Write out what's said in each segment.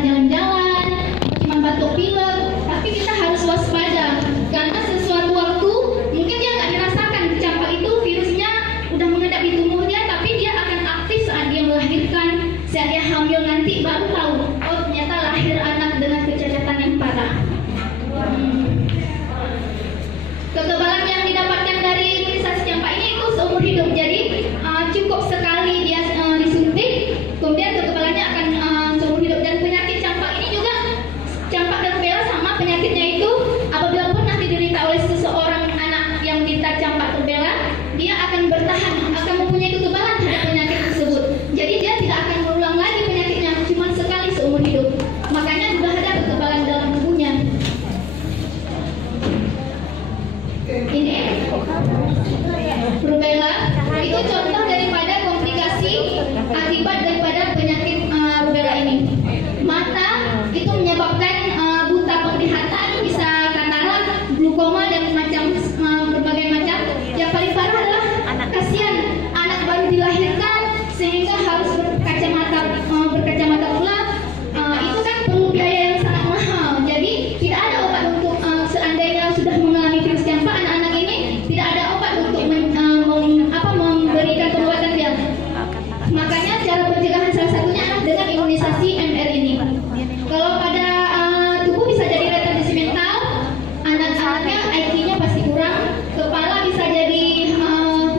jalan-jalan, cuma batuk pilek, tapi kita harus waspada karena sesuatu waktu mungkin dia nggak dirasakan campak itu virusnya udah mengendap di tubuhnya, tapi dia akan aktif saat dia melahirkan, saat dia hamil nanti baru tahu, oh ternyata lahir anak dengan kecacatan yang parah. Kekebalan yang didapatkan dari imunisasi campak ini itu seumur hidup, jadi cukup sekali dia disuntik, kemudian kekebalannya akan seumur hidup. Dan penyakit campak ini juga, campak dan rubella sama penyakitnya itu, apabila pernah diderita oleh seseorang anak yang diderita campak rubella, dia akan bertahan, akan mempunyai kekebalan terhadap penyakit tersebut. Jadi dia tidak akan berulang lagi penyakitnya, cuma sekali seumur hidup. Makanya sudah ada kekebalan dalam tubuhnya. Ini rubella itu contoh daripada komplikasi akibat daripada penyakit rubella ini. Mata itu menyebabkan buta penglihatan, bisa katarak, glaukoma dan berbagai macam. Yang paling parah adalah kasihan anak baru dilahirkan sehingga harus berkacamata pula. Itu kan perlu biaya yang sangat mahal. Jadi tidak ada obat untuk seandainya sudah mengalami virus campak, anak-anak ini tidak ada obat untuk memberikan pengobatan dia. Makanya cara pencegahan salah satunya adalah dengan imunisasi MR ini. Kalau pada tubuh bisa jadi retardasi mental, anak-anaknya IQ-nya pasti kurang, kepala bisa jadi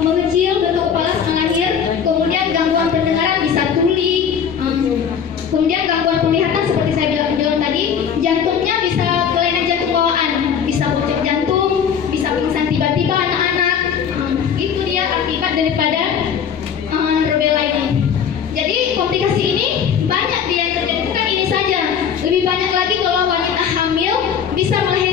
mengecil, bentuk kepala setengah lahir, kemudian gangguan pendengaran bisa tuli, kemudian gangguan penglihatan seperti saya bilang tadi, jantungnya bisa kelainan jantung bawaan, bisa bocor jantung, bisa pingsan tiba-tiba anak-anak. Itu dia akibat daripada rubella ini. Jadi komplikasi ini banyak dia yang terjadi, bukan ini saja, lebih banyak lagi kalau wanita hamil bisa melahirkan